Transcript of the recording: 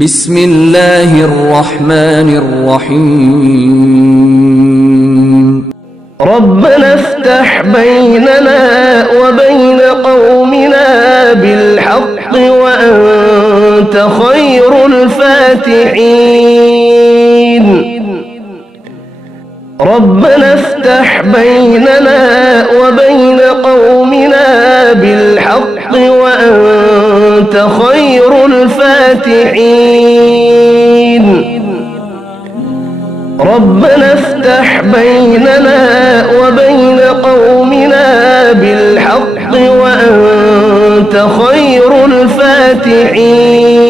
بسم الله الرحمن الرحيم ربنا افتح بيننا وبين قومنا بالحق وأنت خير الفاتحين. ربنا افتح بيننا وبين قومنا بالحق وأنت خير الفاتحين. ربنا افتح بيننا وبين قومنا بالحق وأنت خير الفاتحين.